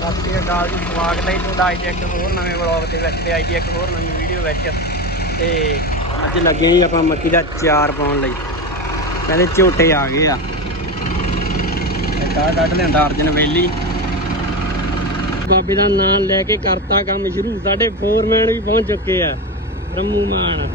ਸਤਿ ਸ਼੍ਰੀ ਅਕਾਲ ਜੀ ਸਵਾਗਤ ਹੈ ਤੁਹਾਡਾ ਅੱਜ ਇੱਕ ਹੋਰ ਨਵੇਂ ਵਲੌਗ ਦੇ ਵਿੱਚ ਤੇ ਅੱਜ ਇੱਕ ਹੋਰ ਨਵੀਂ ਵੀਡੀਓ ਵਿੱਚ ਤੇ ਅੱਜ ਲੱਗੇ ਜੀ ਆਪਾਂ ਮੱਕੀ ਦਾ ਚਾਰ ਪਾਉਣ ਲਈ। ਕਹਿੰਦੇ ਝੋਟੇ ਆ ਗਏ ਆ। ਕਾ ਕੱਢ ਲੈਂਦਾ ਅਰਜਨ ਵੇਲੀ। ਬਾਬੇ ਦਾ ਨਾਮ ਲੈ ਕੇ ਕਰਤਾ ਕੰਮ ਸ਼ੁਰੂ, ਸਾਡੇ ਫੋਰਮੈਨ ਵੀ ਪਹੁੰਚ ਚੁੱਕੇ ਆ। ਰੰਮੂ ਮਾਨ।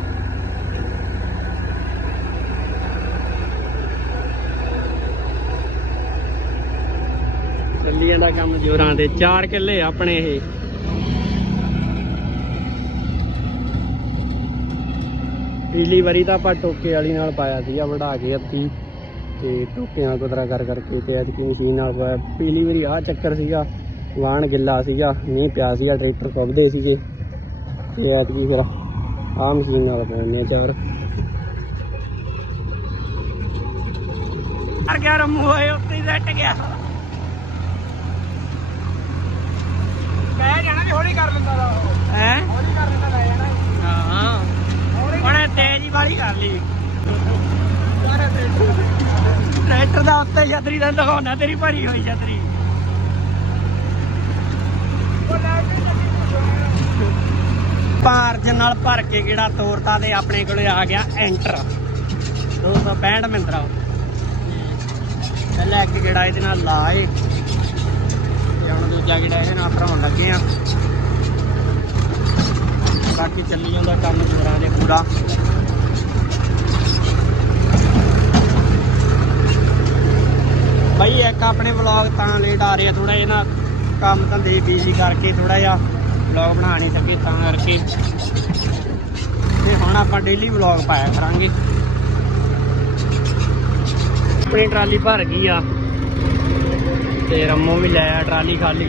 ਚੱਲੀ ਜਾਂਦਾ ਕੰਮ ਜੋਰਾਂ ਦੇ 4 ਕਿੱਲੇ ਆਪਣੇ ਇਹ। ਪਿਛਲੀ ਵਾਰੀ ਤਾਂ ਆਪਾਂ ਟੋਕੇ ਵਾਲੀ ਨਾਲ ਪਾਇਆ ਸੀਗਾ ਵਢਾ ਕੇ ਅੱਤੀ ਤੇ ਟੋਕਿਆਂ ਕੁਦਰਾ ਕਰ ਕਰਕੇ ਤੇ ਅੱਜ ਮਸ਼ੀਨ ਨਾਲ ਪਾਇਆ। ਪਿਛਲੀ ਵਾਰੀ ਆਹ ਚੱਕਰ ਸੀਗਾ ਵਾਣ ਗਿੱਲਾ ਸੀਗਾ, ਮੀਂਹ ਪਿਆ ਸੀਗਾ, ਟਰੈਕਟਰ ਕੁੱਬਦੇ ਸੀਗੇ। ਤੇ ਐਤਕੀ ਫਿਰ ਆਹ ਮਸ਼ੀਨ ਨਾਲ ਪਾਉਂਦੇ ਆ ਚਾਰ। ਅਰ ਗਿਆ ਰਮੂ ਹੋਏ ਉੱਤੇ ਹੀ ਸੱਟ ਗਿਆ। ਕਹਿ ਜਾਣਾ ਵੀ ਹੌਲੀ ਕਰ ਲੈਂਦਾ ਦਾ ਉਹ। ਹੈ? ਹੌਲੀ ਕਰ ਲੈਂਦਾ ਲੈ ਜਾਣਾ ਹਾਂ ਹੌਲੀ ਉਹਨੇ ਤੇਜ਼ ਹੀ ਵਾਲੀ ਕਰ ਲਈ। ਸਾਰੇ ਤੇ ਟਰੈਕਟਰ ਦਾ ਉੱਤੇ ਛਤਰੀ ਦਾ ਦਿਖਾਉਣਾ ਤੇਰੀ ਭਰੀ ਹੋਈ ਛਤਰੀ। ਉਹ ਲੈ ਕੇ ਚੱਲੀ ਭਾਰਜ ਨਾਲ ਭਰ ਕੇ ਕਿਹੜਾ ਤੋਰਤਾ ਤੇ ਆਪਣੇ ਕੋਲੇ ਆ ਗਿਆ ਐਂਟਰ। 265 ਮਿੰਟਰਾ ਪਹਿਲਾਂ ਇੱਕ ਕਿਹੜਾ ਇਹਦੇ ਨਾਲ ਲਾਏ ਤੇ ਹੁਣ ਦੂਜਾ ਕਿਹੜਾ ਇਹਦੇ ਨਾਲ ਭਰਾਉਣ ਲੱਗੇ ਆ। ਬਾਕੀ ਚੱਲੀ ਜਾਂਦਾ ਕੰਮ ਜੋਰਾਂ ਦੇ ਪੂਰਾ। ਬਈ ਇੱਕ ਆਪਣੇ ਵਲੌਗ ਤਾਂ ਲੇਟ ਆ ਰਿਹਾ ਥੋੜਾ ਜਿਹਾ ਨਾ। ਕੰਮ ਤਾਂ ਦੇ ਬੀਜੀ ਕਰਕੇ ਥੋੜਾ ਜਿਹਾ ਵਲੌਗ ਬਣਾ ਨਹੀਂ ਸਕੇ ਤਾਂ ਕਰਕੇ। ਤੇ ਹੁਣ ਆਪਾਂ ਡੇਲੀ ਵਲੌਗ ਪਾਇਆ ਕਰਾਂਗੇ। ਆਪਣੀ ਟਰਾਲੀ ਭਰ ਗਈ ਆ। ਤੇ ਰੰਮੋ ਵੀ ਲੈ ਆ ਟਰਾਲੀ ਖਾਲੀ।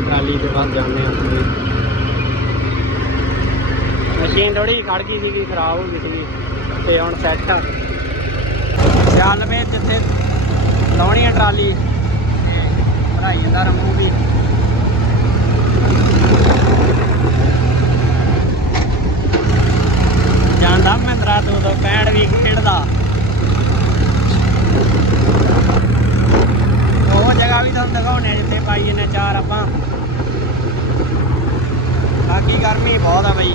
ਟਰਾਲੀ ਤੇ ਬਾਅਦ ਜਾਂਦੇ ਆ ਮਸ਼ੀਨ ਥੋੜੀ ਖੜ ਗਈ ਸੀਗੀ ਖਰਾਬ ਹੋ ਗਈ ਸੀਗੀ ਤੇ ਹੁਣ ਸੈੱਟ ਆ। ਚੱਲ ਵੇ ਜਿੱਥੇ ਲਾਉਣੀ ਆ ਟਰਾਲੀ। ਭਰਾਈ ਜਾਂਦਾ ਰੰਮੂ ਵੀ ਜਾਂਦਾ ਮਹਿੰਦਰਾ ਤੋਂ ਤੋਂ ਪੈੜ ਵੀ ਖੇਡਦਾ ਉਹ ਜਗ੍ਹਾ ਵੀ ਤੁਹਾਨੂੰ ਦਿਖਾਉਣੇ ਆ ਜਿੱਥੇ ਪਾਈ ਨੇ ਚਾਰ ਆਪਾਂ ਬਾਕੀ ਗਰਮੀ ਬਹੁਤ ਆ ਬਈ।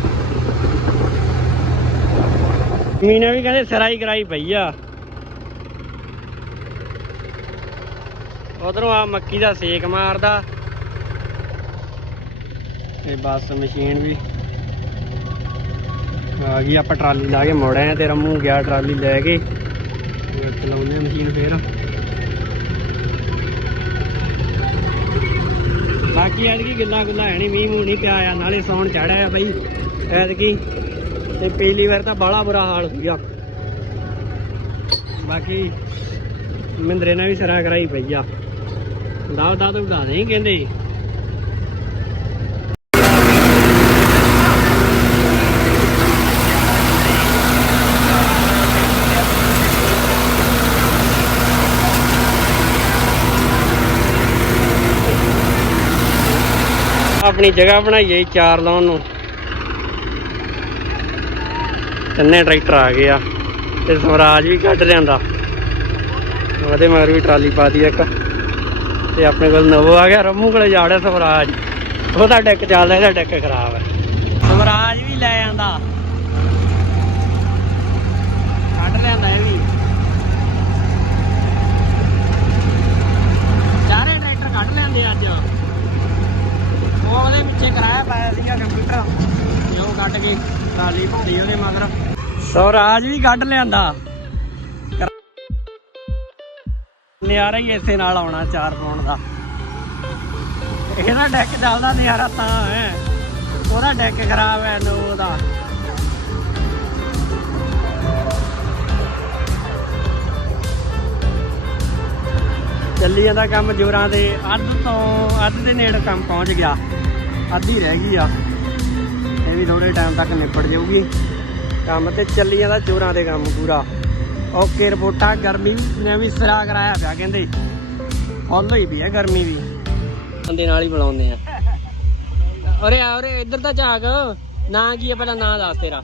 ਮੀਨਾ ਵੀ ਕਹਿੰਦੇ ਸਰਾਈ ਕਰਾਈ ਪਈ ਆ। ਉਧਰੋਂ ਆ ਮੱਕੀ ਦਾ ਸੇਕ ਮਾਰਦਾ। ਤੇ ਬਸ ਮਸ਼ੀਨ ਵੀ ਆ ਗਈ, ਆਪਾਂ ਟਰਾਲੀ ਲਾ ਕੇ ਮੁੜ ਆਏ ਆ ਤੇ ਰੰਮੂ ਗਿਆ ਟਰਾਲੀ ਲੈ ਕੇ। ਤੇ ਚਲਾਉਂਦੇ ਆ ਮਸ਼ੀਨ ਫੇਰ। ਬਾਕੀ ਐਤਕੀ ਗਿੱਲਾ ਗੁੱਲਾ ਹੈ ਨਹੀਂ ਮੀਂਹ ਮੂੰਹ ਨਹੀਂ ਪਿਆ ਆ, ਨਾਲੇ ਸੌਣ ਚੜਿਆ ਆ ਬਈ, ਐਤਕੀ। ਤੇ ਪਿਛਲੀ ਵਾਰ ਤਾਂ ਬਾਲਾ ਬੁਰਾ ਹਾਲ ਹੋ ਗਿਆ। ਬਾਕੀ ਮਹਿੰਦਰੇ ਨਾਲ ਵੀ ਸਰਾ ਕਰਾਈ ਪਈ ਆ। ਦਾਵ ਦਾ ਤਾਂ ਉਡਾ ਨਹੀਂ ਕਹਿੰਦੇ। ਆਪਣੀ ਜਗ੍ਹਾ ਬਣਾਈਏ ਚਾਰ ਲਾਉਣ ਨੂੰ। ਤਿੰਨੇ ਟਰੈਕਟਰ ਆ ਗਏ ਆ, ਤੇ ਸਵਰਾਜ ਵੀ ਕੱਢ ਲਿਆਂਦਾ। ਉਹਦੇ ਮਗਰ ਵੀ ਟਰਾਲੀ ਪਾਤੀ ਇੱਕ। ਤੇ ਆਪਣੇ ਕੋਲ ਨਵੋ ਆ ਗਿਆ, ਰੰਮੂ ਕੋਲੇ ਜਾੜਿਆ ਸਵਰਾਜ ਉਹਦਾ ਡੈਕ ਚੱਲਦਾ, ਇਹਦਾ ਡੈਕ ਖਰਾਬ ਹੈ ਸਵਰਾਜ ਵੀ ਲੈ ਆਂਦਾ ਕੱਢ ਲਿਆਂਦਾ ਇਹ ਵੀ ਚਾਰੇ ਟਰੈਕਟਰ ਕੱਢ ਲਿਆਂਦੇ ਅੱਜ ਉਹ ਉਹਦੇ ਪਿੱਛੇ ਕਰਾਇਆ ਪਾਇਆ ਸੀਗਾ ਕੰਪਿਊਟਰ ਤੇ ਉਹ ਕੱਢ ਕੇ ਟਰਾਲੀ ਪਾਈ ਉਹਦੇ ਮਗਰ ਸਵਰਾਜ ਵੀ ਕੱਢ ਲਿਆਂਦਾ। ਨਿਆਰਾ ਹੀ ਇਸੇ ਨਾਲ ਆਉਣਾ ਚਾਰ ਪਾਉਣ ਦਾ। ਇਹਦਾ ਡੈਕ ਚੱਲਦਾ ਨਿਆਰਾ ਤਾਂ ਹੈ। ਉਹਦਾ ਡੈਕ ਖਰਾਬ ਹੈ ਨੋ ਦਾ। ਚੱਲੀ ਜਾਂਦਾ ਕੰਮ ਜੋਰਾਂ ਦੇ। ਅੱਧ ਤੋਂ ਅੱਧ ਦੇ ਨੇੜੇ ਕੰਮ ਪਹੁੰਚ ਗਿਆ। ਅੱਧੀ ਰਹਿ ਗਈ ਆ। ਇਹ ਵੀ ਥੋੜੇ ਟਾਈਮ ਤੱਕ ਨਿਪਟ ਜਾਊਗੀ। ਕੰਮ ਤੇ ਚੱਲੀ ਜਾਂਦਾ ਜੋਰਾਂ ਦੇ ਕੰਮ ਪੂਰਾ। ਓਕੇ ਰਿਪੋਰਟਾਂ ਗਰਮੀ ਨੇ ਵੀ ਸਿਰਾ ਕਰਾਇਆ ਪਿਆ ਕਹਿੰਦੇ। ਫੁੱਲ ਹੋਈ ਵੀ ਹੈ ਗਰਮੀ ਵੀ। ਬੰਦੇ ਨਾਲ ਹੀ ਬੁਲਾਉਂਦੇ ਆ। ਅਰੇ ਆ ਉਰੇ ਇੱਧਰ ਤਾਂ ਝਾਕ। ਨਾਂ ਕੀ ਹੈ ਪਹਿਲਾਂ ਨਾਂ ਦੱਸ ਤੇਰਾ।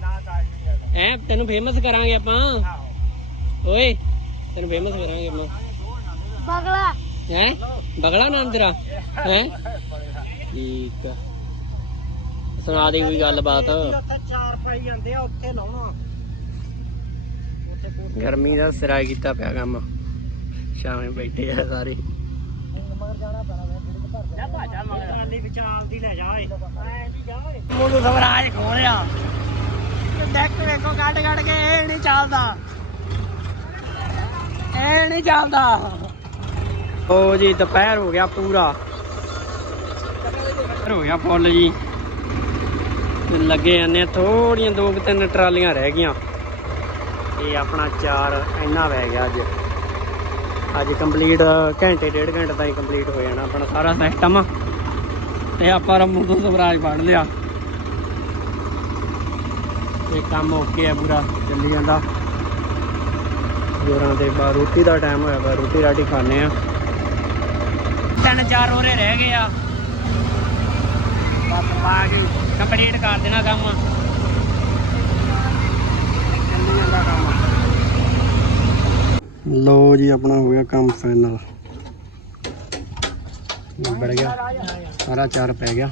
ਨਾ ਐ ਤੈਨੂੰ ਫੇਮਸ ਕਰਾਂਗੇ ਆਪਾਂ। ਓਏ ਤੈਨੂੰ ਫੇਮਸ ਕਰਾਂਗੇ ਆਪਾਂ। ਬਗਲਾ। ਹੈ? ਬਗਲਾ ਨੰਦਰਾ ਹੈ? ਠੀਕ ਆ। ਸੁਣਾ ਦੇ ਕੋਈ ਗੱਲਬਾਤ। ਉੱਥੇ ਚਾਰ ਪਾਈ ਜਾਂਦੇ ਆ ਉੱਥੇ ਲਾਉਣਾ। ਉੱਥੇ ਕੋਠੇ ਗਰਮੀ ਦਾ ਸਿਰਾ ਕੀਤਾ ਪਿਆ ਕੰਮ। ਸ਼ਾਮੇ ਬੈਠੇ ਆ ਸਾਰੇ। ਮਗਰ ਜਾਣਾ ਪੈਣਾ ਵੇ ਜਿਹੜੇ ਘਰ ਜਾ ਭਾਜਾ ਮਗਰ। ਟਰਾਲੀ ਵਿਚਾਲ ਦੀ ਲੈ ਜਾ ਓਏ। ਐ ਨਹੀਂ ਜਾ ਓਏ। ਮੋਦੂ ਸਵਰਾਜ ਖੋਲਿਆ ਡੈਕ ਵੇਖੋ ਕੱਢ ਕੱਢ ਕੇ ਇਹ ਨਹੀਂ ਚੱਲਦਾ। ਇਹ ਨਹੀਂ ਚੱਲਦਾ। ਓ ਜੀ ਦੁਪਹਿਰ ਹੋ ਗਿਆ ਪੂਰਾ। ਹੋ ਗਿਆ ਫੁੱਲ ਜੀ। ਲੱਗੇ ਜਾਂਦੇ ਥੋੜੀਆਂ ਦੋ ਕੁ ਤਿੰਨ ਟਰਾਲੀਆਂ ਰਹਿ ਗਈਆਂ। ਤੇ ਆਪਣਾ ਚਾਰ ਇੰਨਾ ਵਹਿ ਗਿਆ ਅੱਜ। ਅੱਜ ਕੰਪਲੀਟ ਘੰਟੇ, ਡੇਢ ਘੰਟੇ ਤਾਈਂ ਕੰਪਲੀਟ ਹੋ ਜਾਣਾ ਆਪਣਾ ਸਾਰਾ ਸਿਸਟਮ ਤੇ ਆਪਾਂ ਰਮੂ ਤੋਂ ਸਵਰਾਜ ਫੜ ਲਿਆ। ਤੇ ਕੰਮ ਓਕੇ ਆ ਪੂਰਾ, ਚੱਲੀ ਜਾਂਦਾ। ਜੋਰਾਂ ਦੇ ਬਾ ਰੋਟੀ ਦਾ ਟਾਈਮ ਹੋਇਆ ਬਾ ਰੋਟੀ ਰਾਟੀ ਖਾਣੇ ਆ। ਤਿੰਨ ਚਾਰ ਹੋਰੇ ਰਹਿ ਗਏ ਆ। ਬਸ ਪਾ ਕੇ ਕੰਪਲੀਟ ਕਰ ਦੇਣਾ ਕੰਮ। ਲੋ ਜੀ, ਆਪਣਾ ਹੋ ਗਿਆ ਕੰਮ ਫਾਈਨਲ ਨਿਬੜ ਗਿਆ। ਸਾਰਾ ਚਾਰ ਪੈ ਗਿਆ।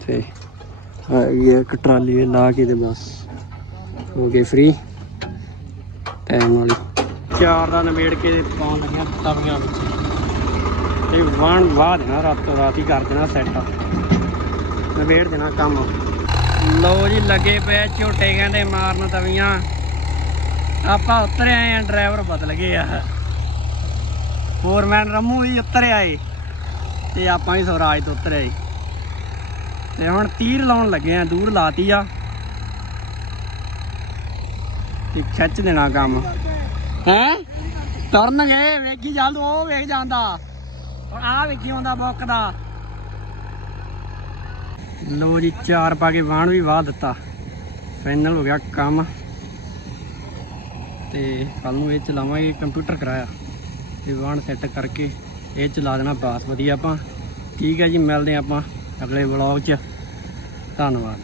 ਤੇ ਆ ਇੱਕ ਟਰਾਲੀ ਲਾ ਕੇ ਤੇ ਬਸ। ਹੋ ਗਏ ਫ੍ਰੀ ਟਾਈਮ ਵਾਲੀ। ਚਾਰ ਦਾ ਨਵੇੜ ਕੇ ਪਾਉਣ ਲੱਗਿਆ ਤਵੀਆਂ ਵਿੱਚ। ਤੇ ਵਾਣ ਵਾਹ ਦੇਣਾ, ਰਾਤੋਂ ਰਾਤ ਹੀ ਕਰ ਦੇਣਾ ਸੈੱਟ ਨਵੇੜ ਦੇਣਾ ਕੰਮ। ਲੋ ਜੀ, ਲੱਗੇ ਪਏ ਝੋਟੇ, ਕਹਿੰਦੇ ਮਾਰਨ ਤਵੀਆਂ। ਆਪਾਂ ਉਤਰ ਆਏ ਆ ਡਰਾਈਵਰ ਬਦਲ ਗਏ ਆ। ਫੋਰਮੈਨ ਰਮੂ ਵੀ ਉਤਰ ਆਏ, ਤੇ ਆਪਾਂ ਵੀ ਸਵਰਾਜ ਤੋਂ ਉਤਰ ਆਏ। ਤੇ ਹੁਣ ਤੀਰ ਲਾਉਣ ਲੱਗੇ ਆ, ਦੂਰ ਲਾਤੀ ਆ। ਤੇ ਖਿੱਚ ਦੇਣਾ ਕੰਮ। ਹੈ? ਤੁਰਨਗੇ, ਵੇਖੀ ਜਲਦ ਉਹ ਵੇਖ ਜਾਂਦਾ। ਹੁਣ ਆ ਵੇਖੀ ਆਉਂਦਾ ਬੁੱਕਦਾ ਲੋ ਜੀ, ਚਾਰ ਪਾ ਕੇ ਵਾਣ ਵੀ ਵਾਹ ਦਿੱਤਾ। ਫਾਈਨਲ ਹੋ ਗਿਆ ਕੰਮ। ਤੇ ਕੱਲ ਨੂੰ ਇਹ ਚਲਾਵਾਂਗੇ ਕੰਪਿਊਟਰ ਕਰਾਇਆ। ਤੇ ਵਾਣ ਸੈੱਟ ਕਰਕੇ ਇਹ ਚਲਾ ਦੇਣਾ ਬਾਸ। ਵਧੀਆ ਆਪਾਂ। ਠੀਕ ਹੈ ਜੀ, ਮਿਲਦੇ ਹਾਂ ਆਪਾਂ ਅਗਲੇ ਵਲੌਗ 'ਚ। ਧੰਨਵਾਦ।